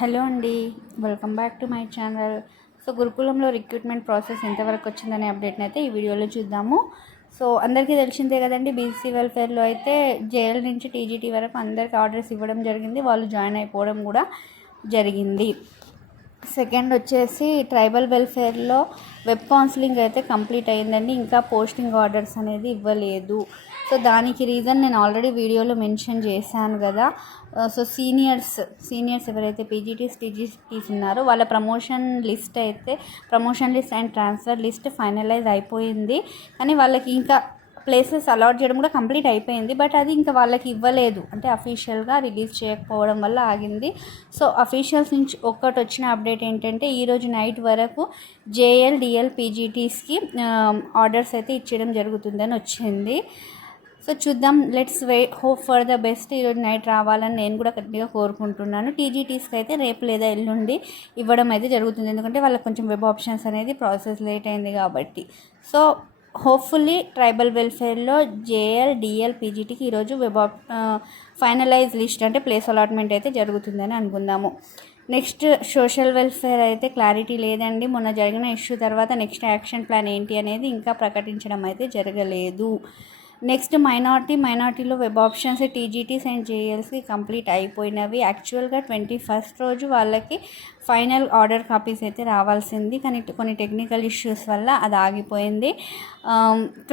Hello అండి, welcome back to my channel. So గురుకులంలో recruitment process ఎంతవరకు వచ్చిందనే అప్డేట్ని అయితే ఈ వీడియోలో చూద్దాము. సో అందరికీ తెలిసిందే కదండి, బీసీ వెల్ఫేర్లో అయితే జేఎల్ నుంచి టీజీటీ వరకు అందరికీ ఆర్డర్స్ ఇవ్వడం జరిగింది. వాళ్ళు జాయిన్ అయిపోవడం కూడా జరిగింది. సెకండ్ వచ్చేసి ట్రైబల్ వెల్ఫేర్లో వెబ్ కౌన్సిలింగ్ అయితే కంప్లీట్ అయ్యిందండి. ఇంకా పోస్టింగ్ ఆర్డర్స్ అనేది ఇవ్వలేదు. సో దానికి రీజన్ నేను ఆల్రెడీ వీడియోలో మెన్షన్ చేశాను కదా. సో సీనియర్స్ ఎవరైతే పీజీటీస్ టీజీటీస్ ఉన్నారో వాళ్ళ promotion list and transfer list finalize అయిపోయింది. కానీ వాళ్ళకి ఇంకా ప్లేసెస్ అలాట్ చేయడం కూడా కంప్లీట్ అయిపోయింది. బట్ అది ఇంకా వాళ్ళకి ఇవ్వలేదు, అంటే అఫీషియల్గా రిలీజ్ చేయకపోవడం వల్ల ఆగింది. సో అఫీషియల్స్ నుంచి ఒక్కటి వచ్చిన అప్డేట్ ఏంటంటే ఈరోజు నైట్ వరకు జేఎల్ డిఎల్ పీజీటీస్కి ఆర్డర్స్ అయితే ఇచ్చేయడం జరుగుతుందని వచ్చింది. సో చూద్దాం, let's hope for the best. ఈరోజు నైట్ రావాలని నేను కూడా గట్టిగా కోరుకుంటున్నాను. టీజీటీస్కి అయితే రేపు లేదా ఎల్లుండి ఇవ్వడం అయితే జరుగుతుంది, ఎందుకంటే వాళ్ళకి కొంచెం వెబ్ ఆప్షన్స్ అనేది ప్రాసెస్ లేట్ అయింది కాబట్టి. సో హోప్ఫుల్లీ ట్రైబల్ వెల్ఫేర్లో జేఎల్ డిఎల్ పీజీటీకి ఈరోజు ఫైనలైజ్ లిస్ట్ అంటే ప్లేస్ అలాట్మెంట్ అయితే జరుగుతుందని అనుకుందాము. నెక్స్ట్ సోషల్ వెల్ఫేర్ అయితే క్లారిటీ లేదండి. మొన్న జరిగిన ఇష్యూ తర్వాత నెక్స్ట్ యాక్షన్ ప్లాన్ ఏంటి అనేది ఇంకా ప్రకటించడం అయితే జరగలేదు. నెక్స్ట్ మైనార్టీలో వెబ్ ఆప్షన్స్ టీజీటీస్ అండ్ జేఎల్స్కి కంప్లీట్ అయిపోయినవి. యాక్చువల్గా 21st రోజు వాళ్ళకి ఫైనల్ ఆర్డర్ కాపీస్ అయితే రావాల్సింది, కానీ కొన్ని టెక్నికల్ ఇష్యూస్ వల్ల అది ఆగిపోయింది.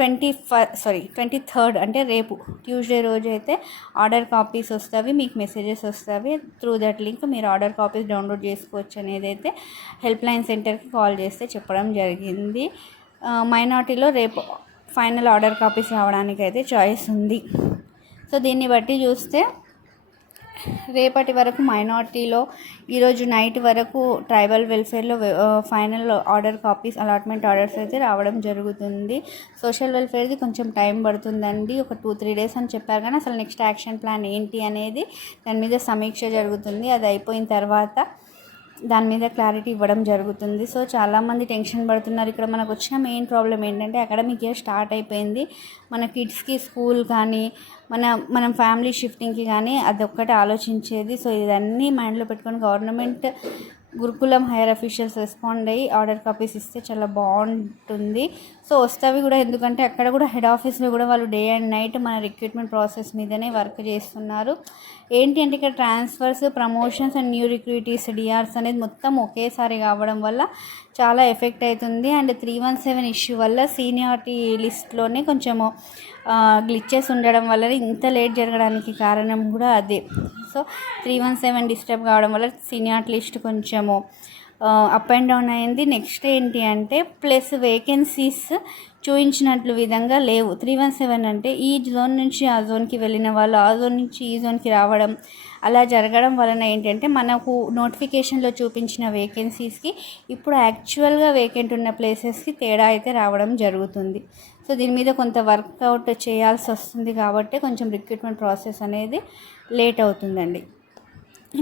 23rd అంటే రేపు ట్యూస్డే రోజు అయితే ఆర్డర్ కాపీస్ వస్తాయి, మీకు మెసేజెస్ వస్తాయి. త్రూ దట్ లింక్ మీరు ఆర్డర్ కాపీస్ డౌన్లోడ్ చేసుకోవచ్చు అనేది అయితే హెల్ప్ లైన్ సెంటర్కి కాల్ చేస్తే చెప్పడం జరిగింది. మైనార్టీలో రేపు ఫైనల్ ఆర్డర్ కాపీస్ రావడానికి అయితే చాయిస్ ఉంది. సో దీన్ని బట్టి చూస్తే రేపటి వరకు మైనార్టీలో, ఈరోజు నైట్ వరకు ట్రైబల్ వెల్ఫేర్లో final order copies allotment orders అయితే రావడం జరుగుతుంది. సోషల్ వెల్ఫేర్ది కొంచెం టైం పడుతుందండి, ఒక 2-3 డేస్ అని చెప్పారు. కానీ అసలు నెక్స్ట్ యాక్షన్ ప్లాన్ ఏంటి అనేది దాని మీద సమీక్ష జరుగుతుంది. అది అయిపోయిన తర్వాత దాని మీద క్లారిటీ ఇవ్వడం జరుగుతుంది. సో చాలామంది టెన్షన్ పడుతున్నారు. ఇక్కడ మనకు వచ్చిన మెయిన్ ప్రాబ్లం ఏంటంటే అకాడమిక్ ఇయర్ స్టార్ట్ అయిపోయింది. మన కిడ్స్కి స్కూల్ కానీ మనం ఫ్యామిలీ షిఫ్టింగ్కి కానీ అదొక్కటి ఆలోచించేది. సో ఇదన్నీ మైండ్లో పెట్టుకొని గవర్నమెంట్ గురుకులం హైయర్ అఫీషియల్స్ రెస్పాండ్ అయ్యి ఆర్డర్ కాపీస్ ఇస్తే చాలా బాగుంటుంది. సో వస్తావి కూడా, ఎందుకంటే అక్కడ కూడా హెడ్ ఆఫీస్లో కూడా వాళ్ళు డే అండ్ నైట్ మన రిక్రూట్మెంట్ ప్రాసెస్ మీదనే వర్క్ చేస్తున్నారు. ఏంటి అంటే ఇక్కడ transfers, promotions and new recruitees, DRs అనేది మొత్తం ఒకేసారి కావడం వల్ల చాలా ఎఫెక్ట్ అవుతుంది. అండ్ 317 ఇష్యూ వల్ల సీనియారిటీ లిస్ట్లోనే కొంచెము గ్లిచెస్ ఉండడం వల్ల ఇంత లేట్ జరగడానికి కారణం కూడా అదే. సో 317 డిస్టర్బ్ కావడం వల్ల సీనియారిటీ లిస్ట్ కొంచెము అప్ అండ్ డౌన్ అయింది. నెక్స్ట్ ఏంటి అంటే ప్లస్ వేకెన్సీస్ చూపించినట్లు విధంగా లేవు. 317 అంటే ఈ జోన్ నుంచి ఆ జోన్కి వెళ్ళిన వాళ్ళు ఆ జోన్ నుంచి ఈ జోన్కి రావడం, అలా జరగడం వలన ఏంటంటే మనకు నోటిఫికేషన్లో చూపించిన వేకెన్సీస్కి ఇప్పుడు యాక్చువల్గా వేకెంట్ ఉన్న ప్లేసెస్కి తేడా అయితే రావడం జరుగుతుంది. సో దీని మీద కొంత వర్కౌట్ చేయాల్సి వస్తుంది కాబట్టి కొంచెం రిక్రూట్మెంట్ ప్రాసెస్ అనేది లేట్ అవుతుందండి.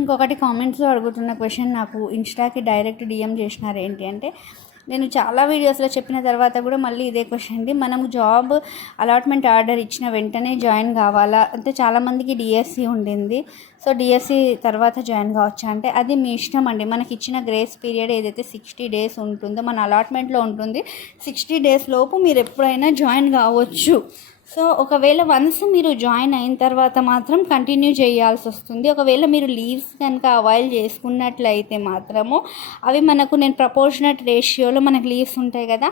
ఇంకొకటి కామెంట్స్లో అడుగుతున్న క్వశ్చన్, నాకు ఇన్స్టాకి డైరెక్ట్ డిఎం చేసినారు. ఏంటి అంటే నేను చాలా వీడియోస్లో చెప్పిన తర్వాత కూడా మళ్ళీ ఇదే క్వశ్చన్ అండి. మనము జాబ్ అలాట్మెంట్ ఆర్డర్ ఇచ్చిన వెంటనే జాయిన్ కావాలా అంటే చాలామందికి డిఎస్సి ఉండింది. సో డిఎస్సి తర్వాత జాయిన్ కావచ్చా అంటే అది మీ ఇష్టం అండి. మనకి ఇచ్చిన గ్రేస్ పీరియడ్ ఏదైతే 60 days ఉంటుందో మన అలాట్మెంట్లో ఉంటుంది. 60 days లోపు మీరు ఎప్పుడైనా జాయిన్ కావచ్చు. సో ఒకవేళ వన్స్ మీరు జాయిన్ అయిన తర్వాత మాత్రం కంటిన్యూ చేయాల్సి వస్తుంది. ఒకవేళ మీరు లీవ్స్ కనుక అవైల్ చేసుకున్నట్లయితే మాత్రము అవి మనకు నేను ప్రపోర్షనట్ రేషియోలో మనకు లీవ్స్ ఉంటాయి కదా,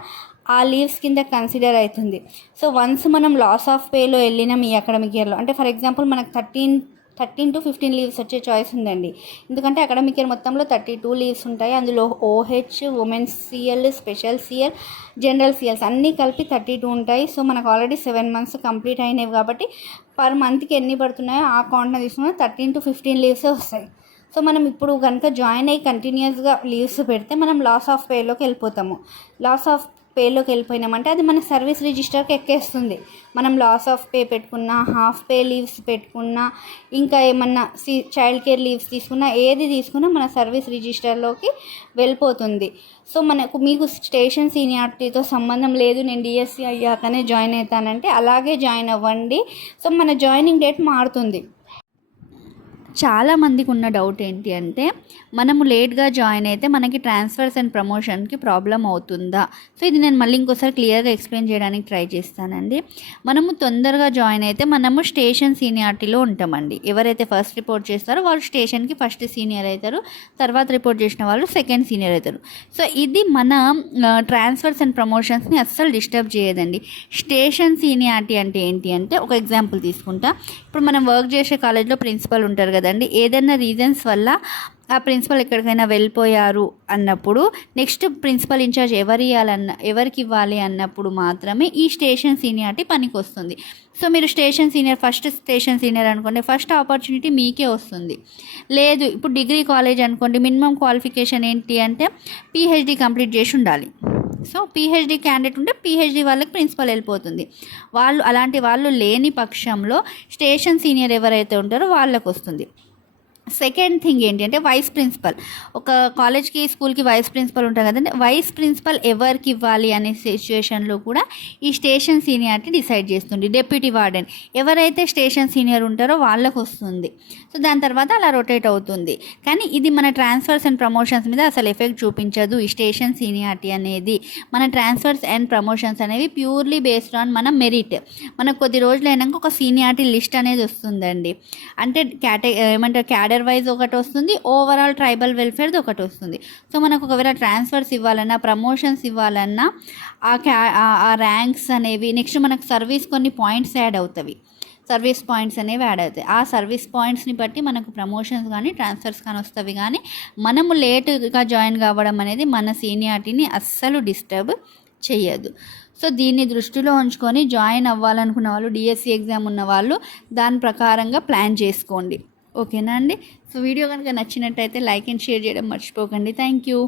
ఆ లీవ్స్ కింద కన్సిడర్ అవుతుంది. సో వన్స్ మనం లాస్ ఆఫ్ పేలో వెళ్ళినాం ఈ అకాడమిక్ ఇయర్లో, అంటే ఫర్ ఎగ్జాంపుల్ మనకు 13 to 15 లీవ్స్ వచ్చే చాయిస్ ఉందండి. ఎందుకంటే అకాడమిక్ ఇయర్ మొత్తంలో 32 లీవ్స్ ఉంటాయి. అందులో OH, women's CL, special CL, general CLs అన్నీ కలిపి 32 ఉంటాయి. సో మనకు ఆల్రెడీ 7 months కంప్లీట్ అయినవి కాబట్టి పర్ మంత్కి ఎన్ని పడుతున్నాయో ఆ కౌంట్ని తీసుకుని 13 to 15 లీవ్సే వస్తాయి. సో మనం ఇప్పుడు కనుక జాయిన్ అయ్యి కంటిన్యూస్గా లీవ్స్ పెడితే మనం లాస్ ఆఫ్ పేలోకి వెళ్ళిపోతాము. లాస్ ఆఫ్ పేలోకి వెళ్ళిపోయినామంటే అది మన సర్వీస్ రిజిస్టర్కి ఎక్కేస్తుంది. మనం లాస్ ఆఫ్ పే పెట్టుకున్నా, హాఫ్ పే లీవ్స్ పెట్టుకున్నా, ఇంకా ఏమన్నా చైల్డ్ కేర్ లీవ్స్ తీసుకున్నా, ఏది తీసుకున్నా మన సర్వీస్ రిజిస్టర్లోకి వెళ్ళిపోతుంది. సో మీకు స్టేషన్ సీనియారిటీతో సంబంధం లేదు, నేను డిఎస్సి అయ్యాకనే జాయిన్ అవుతానంటే అలాగే జాయిన్ అవ్వండి. సో మన జాయినింగ్ డేట్ మారుతుంది. చాలా మందికి ఉన్న డౌట్ ఏంటి అంటే మనము లేట్గా జాయిన్ అయితే మనకి ట్రాన్స్ఫర్స్ అండ్ ప్రమోషన్కి ప్రాబ్లం అవుతుందా? సో ఇది నేను మళ్ళీ ఇంకోసారి క్లియర్గా ఎక్స్ప్లెయిన్ చేయడానికి ట్రై చేస్తానండి. మనము తొందరగా జాయిన్ అయితే మనము స్టేషన్ సీనియారిటీలో ఉంటామండి. ఎవరైతే ఫస్ట్ రిపోర్ట్ చేస్తారో వాళ్ళు స్టేషన్కి ఫస్ట్ సీనియర్ అవుతారు, తర్వాత రిపోర్ట్ చేసిన వాళ్ళు సెకండ్ సీనియర్ అవుతారు. సో ఇది మన ట్రాన్స్ఫర్స్ అండ్ ప్రమోషన్స్ని అస్సలు డిస్టర్బ్ చేయదండి. స్టేషన్ సీనియారిటీ అంటే ఏంటి అంటే ఒక ఎగ్జాంపుల్ తీసుకుంటా. ఇప్పుడు మనం వర్క్ చేసే కాలేజ్లో ప్రిన్సిపల్ ఉంటారు కదండి. ఏదైనా రీజన్స్ వల్ల ఆ ప్రిన్సిపల్ ఎక్కడికైనా వెళ్ళిపోయారు అన్నప్పుడు నెక్స్ట్ ప్రిన్సిపల్ ఇన్ఛార్జ్ ఎవరికి ఇవ్వాలి అన్నప్పుడు మాత్రమే ఈ స్టేషన్ సీనియారిటీ పనికి వస్తుంది. సో మీరు ఫస్ట్ స్టేషన్ సీనియర్ అనుకోండి, ఫస్ట్ ఆపర్చునిటీ మీకే వస్తుంది. లేదు ఇప్పుడు డిగ్రీ కాలేజ్ అనుకోండి, మినిమం క్వాలిఫికేషన్ ఏంటి అంటే పిహెచ్డి కంప్లీట్ చేసి ఉండాలి. సో పిహెచ్డి క్యాండిడేట్ ఉంటే పిహెచ్డి వాళ్ళకి ప్రిన్సిపల్ వెళ్ళిపోతుంది. అలాంటి వాళ్ళు లేని పక్షంలో స్టేషన్ సీనియర్ ఎవరైతే ఉంటారో వాళ్ళకు వస్తుంది. సెకండ్ థింగ్ ఏంటి అంటే వైస్ ప్రిన్సిపల్. ఒక కాలేజ్కి స్కూల్కి వైస్ ప్రిన్సిపల్ ఉంటారు కదండి. వైస్ ప్రిన్సిపల్ ఎవరికి ఇవ్వాలి అనే సిచ్యువేషన్లో కూడా ఈ స్టేషన్ సీనియారిటీ డిసైడ్ చేస్తుంది. డెప్యూటీ వార్డెన్ ఎవరైతే స్టేషన్ సీనియర్ ఉంటారో వాళ్ళకు వస్తుంది. సో దాని తర్వాత అలా రొటేట్ అవుతుంది. కానీ ఇది మన ట్రాన్స్ఫర్స్ అండ్ ప్రమోషన్స్ మీద అసలు ఎఫెక్ట్ చూపించదు. ఈ స్టేషన్ సీనియారిటీ అనేది మన ట్రాన్స్ఫర్స్ అండ్ ప్రమోషన్స్ అనేవి ప్యూర్లీ బేస్డ్ ఆన్ మన మెరిట్. మనకు కొద్ది రోజులు అయినాక ఒక సీనియారిటీ లిస్ట్ అనేది వస్తుందండి. అంటే క్యాడర్ వైజ్ ఒకటి వస్తుంది, ఓవరాల్ ట్రైబల్ వెల్ఫేర్ది ఒకటి వస్తుంది. సో మనకు ఒకవేళ ట్రాన్స్ఫర్స్ ఇవ్వాలన్నా ప్రమోషన్స్ ఇవ్వాలన్నా ఆ ర్యాంక్స్ అనేవి నెక్స్ట్ మనకు సర్వీస్ కొన్ని పాయింట్స్ యాడ్ అవుతాయి. సర్వీస్ పాయింట్స్ అనేవి యాడ్ అవుతాయి. ఆ సర్వీస్ పాయింట్స్ని బట్టి మనకు ప్రమోషన్స్ కానీ ట్రాన్స్ఫర్స్ కానీ వస్తాయి. కానీ మనము లేటుగా జాయిన్ కావడం అనేది మన సీనియారిటీని అస్సలు డిస్టర్బ్ చేయదు. సో దీన్ని దృష్టిలో ఉంచుకొని జాయిన్ అవ్వాలనుకున్న వాళ్ళు, డిఎస్సి ఎగ్జామ్ ఉన్న వాళ్ళు దాని ప్రకారంగా ప్లాన్ చేసుకోండి. ఓకేనా అండి? సో వీడియో కనుక నచ్చినట్టయితే లైక్ అండ్ షేర్ చేయడం మర్చిపోకండి. Thank you.